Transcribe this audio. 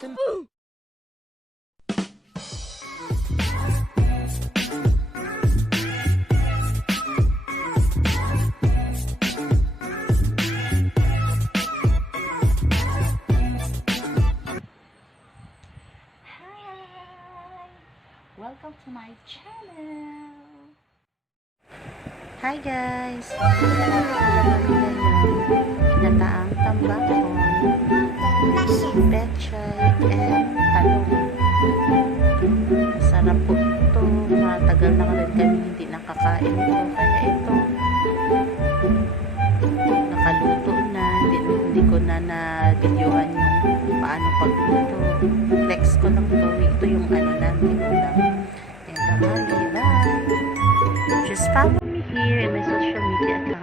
talking. Welcome to my channel. Hi guys. Ginataang tambakon, pechay, and talong. Sarap po ito. Matagal na rin kami hindi nakakain ito. Kaya ito nakaluto na. Hindi ko na na-videohan yung paano pagluto. Flex ko lang to. Ito yung ano namin ulam. And bye. Just follow me here in my social media account.